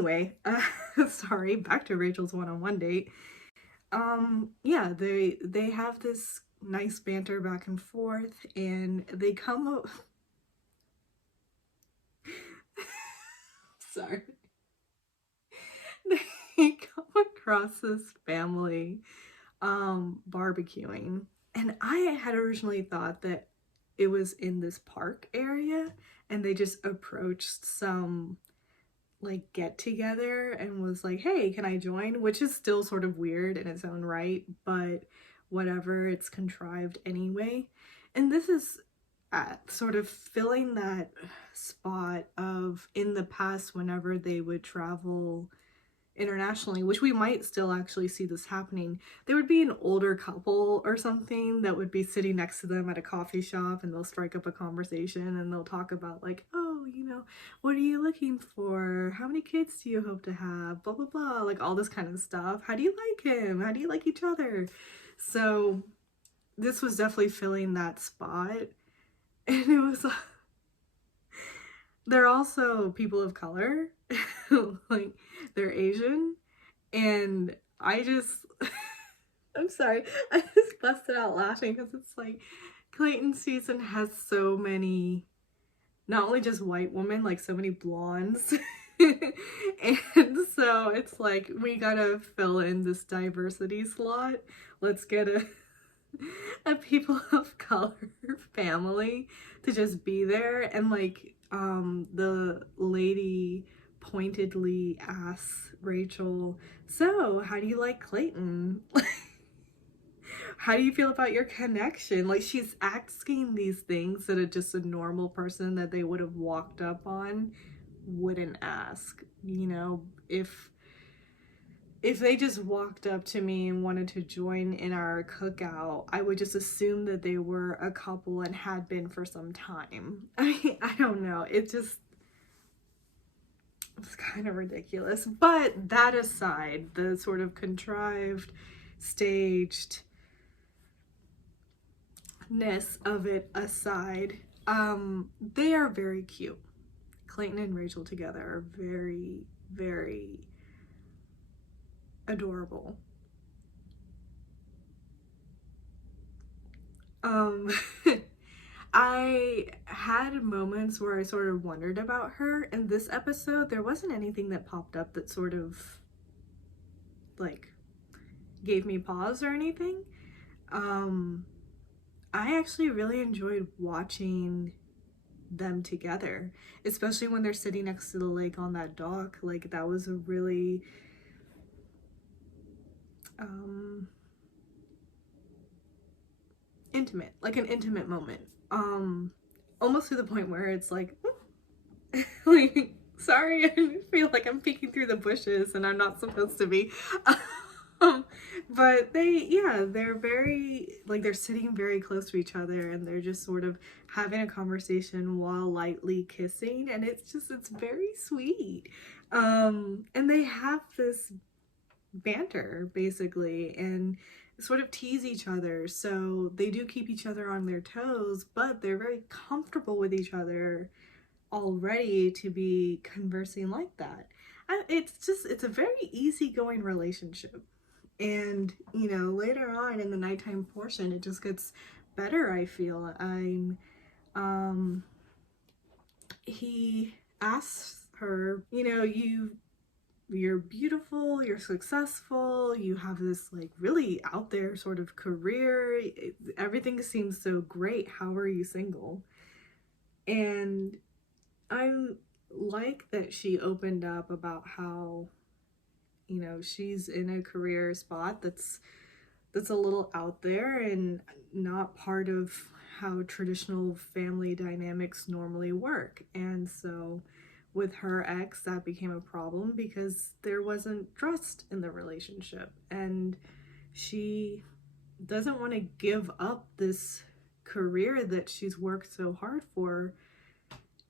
Anyway, sorry, back to Rachel's one-on-one date. Yeah, they have this nice banter back and forth, and they come up. Sorry. They come across this family barbecuing, and I had originally thought that it was in this park area, and they just approached some like get together and was like, hey, can I join? Which is still sort of weird in its own right, but whatever, it's contrived anyway. And this is sort of filling that spot of in the past whenever they would travel internationally, which we might still actually see this happening. There would be an older couple or something that would be sitting next to them at a coffee shop, and they'll strike up a conversation and they'll talk about like, oh, what are you looking for? How many kids do you hope to have? Blah, blah, blah, like all this kind of stuff. How do you like him? How do you like each other? So this was definitely filling that spot. And it was, they're also people of color. Like, they're Asian, and I just I'm sorry, I just busted out laughing because it's like Clayton's season has so many, not only just white women, like so many blondes. And so it's like we gotta fill in this diversity slot. Let's get a people of color family to just be there. And like the lady pointedly asks Rachel, so how do you like Clayton? How do you feel about your connection? Like, she's asking these things that just a normal person that they would have walked up on wouldn't ask. If they just walked up to me and wanted to join in our cookout, I would just assume that they were a couple and had been for some time. I don't know. It's kind of ridiculous. But that aside, the sort of contrived, staged ness of it aside, they are very cute. Clayton and Rachel together are very, very adorable. I had moments where I sort of wondered about her. In this episode, there wasn't anything that popped up that sort of like gave me pause or anything. I actually really enjoyed watching them together, especially when they're sitting next to the lake on that dock. Like, that was a really intimate, like an intimate moment, almost to the point where it's like like, sorry, I feel like I'm peeking through the bushes and I'm not supposed to be. But they're very, like, they're sitting very close to each other and they're just sort of having a conversation while lightly kissing, and it's very sweet. And they have this banter basically and sort of tease each other, so they do keep each other on their toes, but they're very comfortable with each other already to be conversing like that. It's a very easygoing relationship. And later on in the nighttime portion, it just gets better. I feel he asks her, you're beautiful, you're successful, you have this like really out there sort of career, everything seems so great, how are you single? And I like that she opened up about how she's in a career spot that's a little out there and not part of how traditional family dynamics normally work. And so with her ex, that became a problem because there wasn't trust in the relationship, and she doesn't want to give up this career that she's worked so hard for,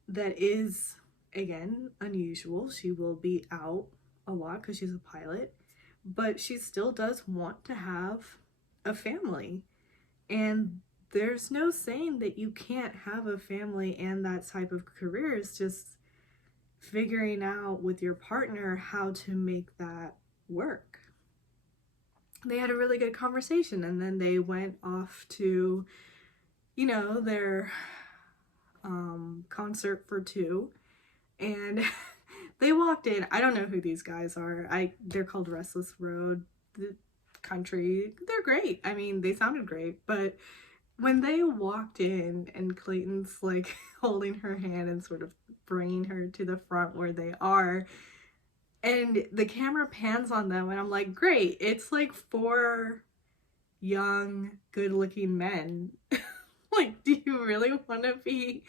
that is, again, unusual. She will be out a lot because she's a pilot, but she still does want to have a family. And there's no saying that you can't have a family and that type of career. It's just, figuring out with your partner how to make that work. They had a really good conversation, and then they went off to, you know, their concert for two, and they walked in. I don't know who these guys are. They're called Restless Road the Country. They're great. I mean, they sounded great, but when they walked in and Clayton's like holding her hand and sort of bringing her to the front where they are, and the camera pans on them, and I'm like, great, it's like four young, good-looking men. Like, do you really want to be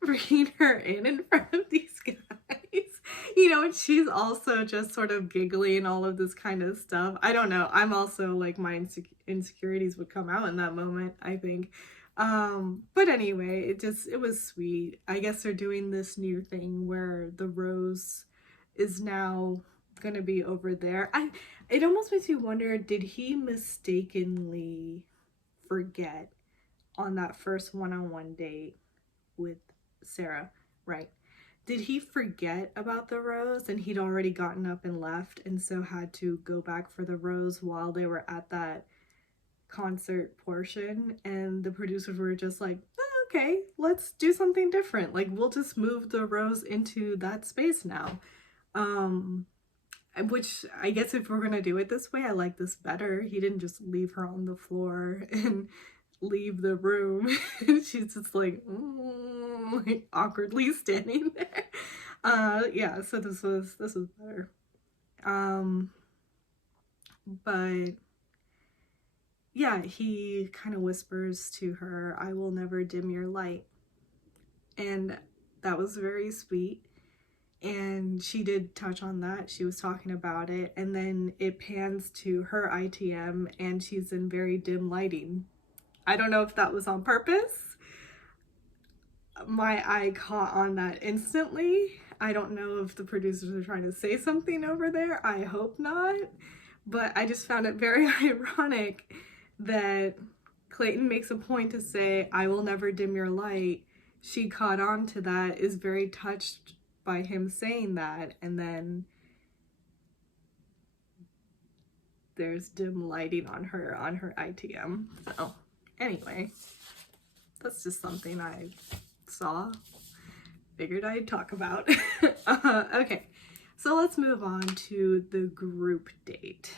bringing her in front of these guys? You know, and she's also just sort of giggling, all of this kind of stuff. I don't know. I'm also like, my insecurities would come out in that moment, I think. But anyway, it was sweet. I guess they're doing this new thing where the rose is now gonna be over there. It almost makes me wonder, did he mistakenly forget on that first one-on-one date with Sarah, right? Did he forget about the rose and he'd already gotten up and left, and so had to go back for the rose while they were at that concert portion, and the producers were just like, oh, okay, let's do something different. Like, we'll just move the rose into that space now. Which I guess if we're gonna do it this way, I like this better. He didn't just leave her on the floor and leave the room. And she's just like awkwardly standing there. Yeah, so this was better. But yeah, he kind of whispers to her, I will never dim your light. And that was very sweet. And she did touch on that. She was talking about it. And then it pans to her ITM, and she's in very dim lighting. I don't know if that was on purpose. My eye caught on that instantly. I don't know if the producers are trying to say something over there. I hope not. But I just found it very ironic that Clayton makes a point to say, I will never dim your light. She caught on to that, is very touched by him saying that, and then there's dim lighting on her ITM. So anyway, that's just something I saw, figured I'd talk about. Okay, so let's move on to the group date.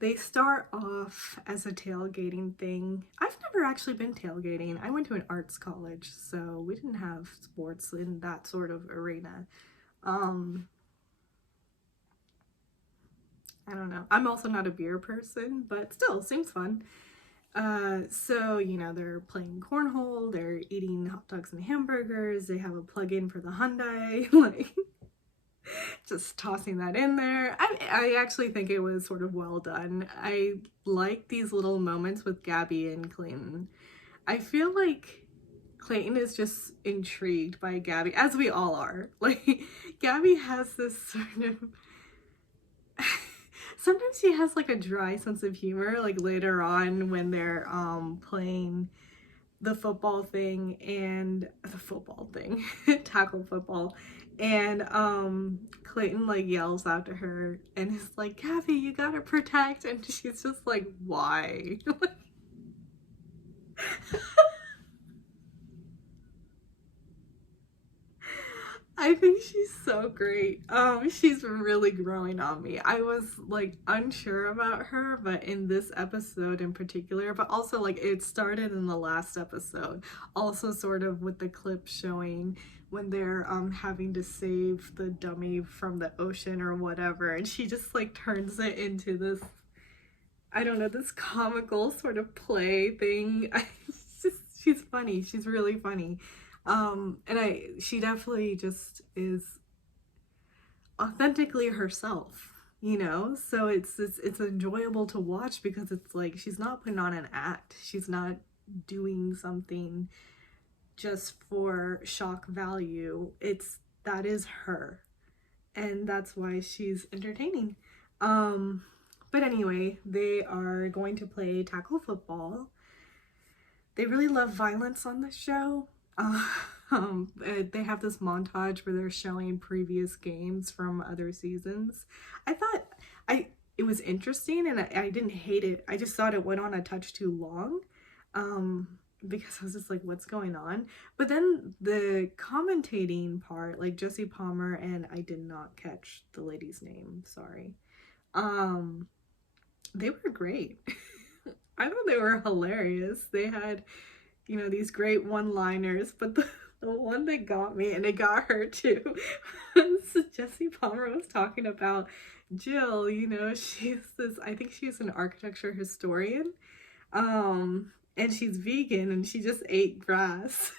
They start off as a tailgating thing. I've never actually been tailgating. I went to an arts college, so we didn't have sports in that sort of arena. I don't know. I'm also not a beer person, but still, seems fun. So, you know, they're playing cornhole, they're eating hot dogs and hamburgers, they have a plug-in for the Hyundai, like, just tossing that in there. I actually think it was sort of well done. I like these little moments with Gabby and Clayton. I feel like Clayton is just intrigued by Gabby, as we all are. Like, Gabby has this sort of... Sometimes she has like a dry sense of humor, like later on when they're playing the football thing, tackle football, and Clayton like yells out to her and is like, Gabby, you gotta protect, and she's just like, why? I think she's so great. She's really growing on me. I was like unsure about her, but in this episode in particular, but also like it started in the last episode, also sort of with the clip showing when they're having to save the dummy from the ocean or whatever, and she just like turns it into this, I don't know, this comical sort of play thing. She's funny. She's really funny. And she definitely just is authentically herself, you know? So it's enjoyable to watch because it's like, she's not putting on an act. She's not doing something just for shock value. That is her. And that's why she's entertaining. But anyway, they are going to play tackle football. They really love violence on this show. They have this montage where they're showing previous games from other seasons. I thought it was interesting, and I didn't hate it. I just thought it went on a touch too long. Um, because I was just like, what's going on? But then the commentating part, like Jesse Palmer, and I did not catch the lady's name, sorry. Um, they were great. I thought they were hilarious. They had, these great one-liners, but the one that got me, and it got her too, was Jesse Palmer was talking about Jill. I think she's an architecture historian, and she's vegan, and she just ate grass.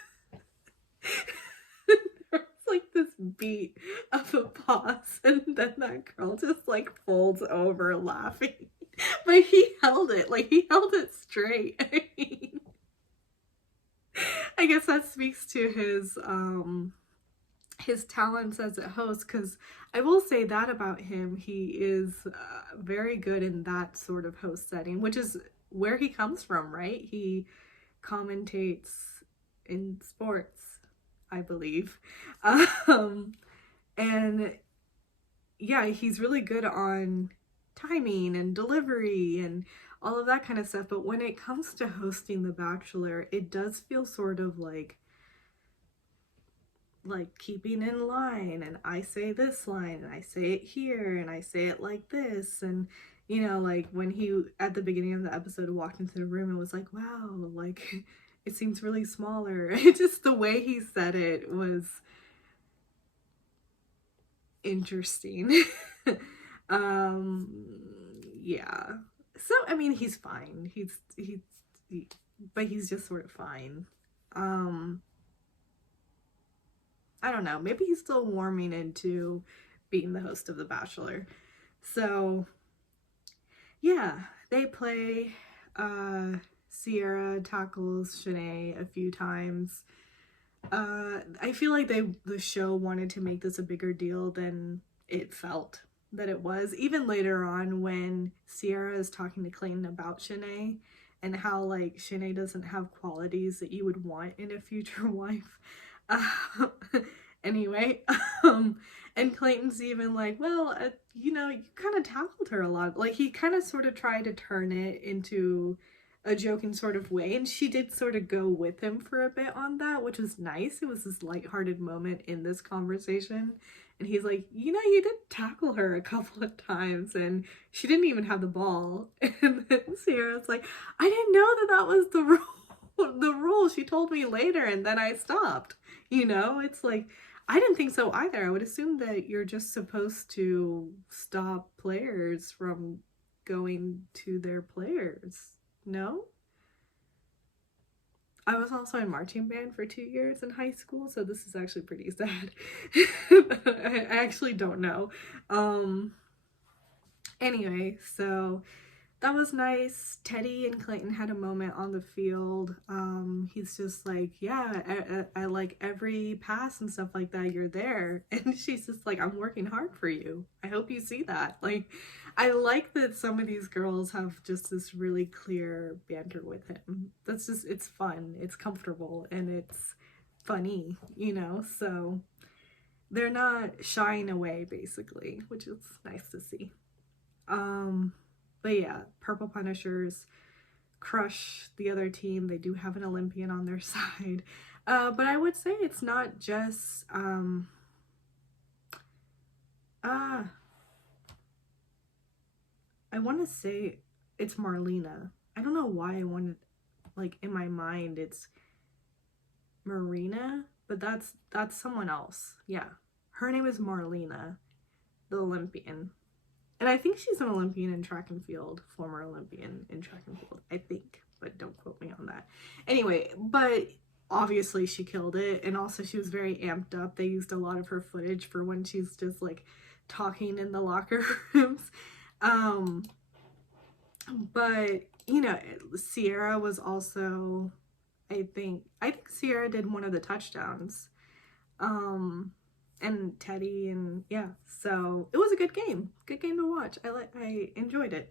There was like this beat of a pause, and then that girl just like folds over laughing. But he held it straight. I guess that speaks to his talents as a host, because I will say that about him, he is very good in that sort of host setting, which is where he comes from, right? He commentates in sports, I believe. And yeah, he's really good on timing and delivery and all of that kind of stuff. But when it comes to hosting The Bachelor, it does feel sort of like keeping in line, and I say this line and I say it here and I say it like this, and like when he at the beginning of the episode walked into the room and was like, wow, like it seems really smaller. It just, the way he said it was interesting. Yeah, so I mean, he's fine. But he's just sort of fine. I don't know, maybe he's still warming into being the host of The Bachelor. So yeah, they play. Sierra tackles Shanae a few times. I feel like the show wanted to make this a bigger deal than it felt that it was. Even later on, when Sierra is talking to Clayton about Shanae and how like Shanae doesn't have qualities that you would want in a future wife. Anyway, and Clayton's even like, well, you kind of tackled her a lot. Like, he kind of sort of tried to turn it into a joking sort of way, and she did sort of go with him for a bit on that, which was nice. It was this lighthearted moment in this conversation, and he's like, you did tackle her a couple of times, and she didn't even have the ball. And then Sierra's like, I didn't know that was the rule. She told me later, and then I stopped. It's like, I didn't think so either. I would assume that you're just supposed to stop players from going to their players. No? I was also in marching band for 2 years in high school, so this is actually pretty sad. I actually don't know. Anyway, so that was nice. Teddy and Clayton had a moment on the field. He's just like, yeah, I like every pass and stuff like that, you're there. And she's just like, I'm working hard for you. I hope you see that. Like, I like that some of these girls have just this really clear banter with him. That's just, it's fun, it's comfortable, and it's funny, so they're not shying away, basically, which is nice to see. But yeah, Purple Punishers crush the other team. They do have an Olympian on their side. But I would say it's not just, I want to say it's Marlena. I don't know why I wanted, like, in my mind it's Marina, but that's someone else. Yeah, her name is Marlena, the Olympian. And I think she's an Olympian in track and field, former Olympian in track and field, I think, but don't quote me on that. Anyway, but obviously she killed it, and also she was very amped up. They used a lot of her footage for when she's just like talking in the locker rooms. But Sierra was also, I think Sierra did one of the touchdowns. And Teddy, and yeah, so it was a good game to watch. I enjoyed it.